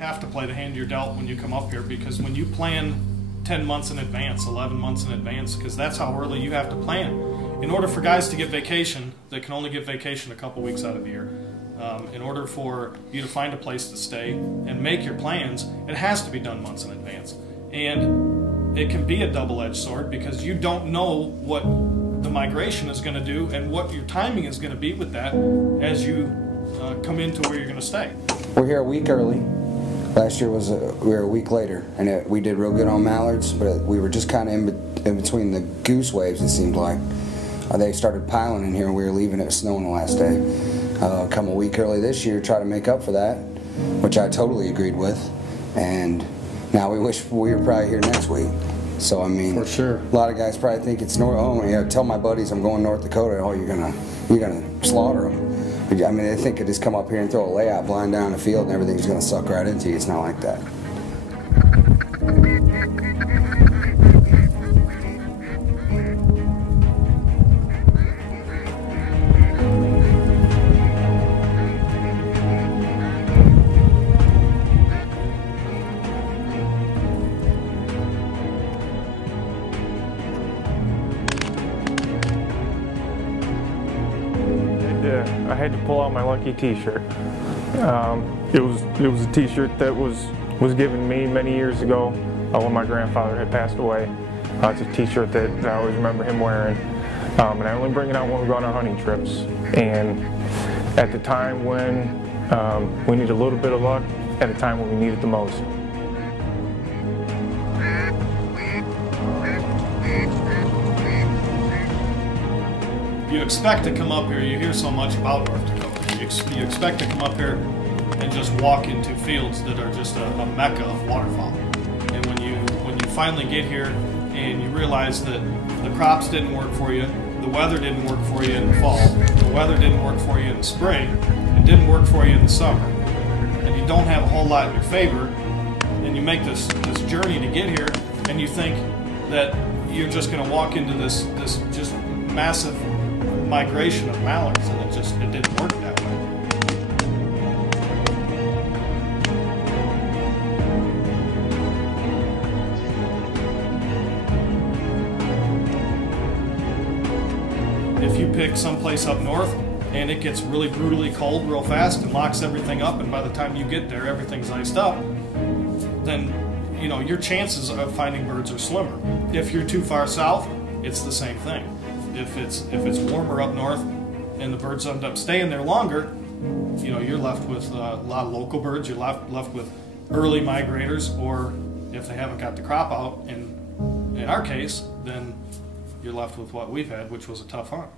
have to play the hand you're dealt when you come up here, because when you plan 10 months in advance, 11 months in advance, because that's how early you have to plan. In order for guys to get vacation, they can only get vacation a couple weeks out of the year. In order for you to find a place to stay and make your plans, it has to be done months in advance. And it can be a double-edged sword, because you don't know what the migration is going to do and what your timing is going to be with that as you come into where you're going to stay. We're here a week early. Last year we were a week later, and we did real good on mallards, but we were just kind of in between the goose waves, it seemed like. They started piling in here, and we were leaving. It was snowing the last day. Come a week early this year, try to make up for that, which I totally agreed with, and now we wish we were probably here next week. So I mean, for sure, a lot of guys probably think it's North. Oh yeah, tell my buddies I'm going to North Dakota. Oh, you're gonna slaughter them. I mean, they think they just come up here and throw a layout blind down the field and everything's gonna suck right into you. It's not like that. I had to pull out my lucky T-shirt. It was a T-shirt that was given me many years ago when my grandfather had passed away. It's a T-shirt that I always remember him wearing, and I only bring it out when we go on our hunting trips. And at the time when we need a little bit of luck, at a time when we need it the most. You expect to come up here, you hear so much about North Dakota, you expect to come up here and just walk into fields that are just a mecca of waterfowl. And when you finally get here and you realize that the crops didn't work for you, the weather didn't work for you in the fall, the weather didn't work for you in the spring, it didn't work for you in the summer, and you don't have a whole lot in your favor, and you make this journey to get here, and you think that you're just going to walk into this just massive migration of mallards, and it didn't work that way. If you pick someplace up north and it gets really brutally cold real fast and locks everything up, and by the time you get there everything's iced up, then you know your chances of finding birds are slimmer. If you're too far south, it's the same thing. If it's warmer up north and the birds end up staying there longer, you know, you're left with a lot of local birds, you're left with early migrators, or if they haven't got the crop out, in our case, then you're left with what we've had, which was a tough hunt.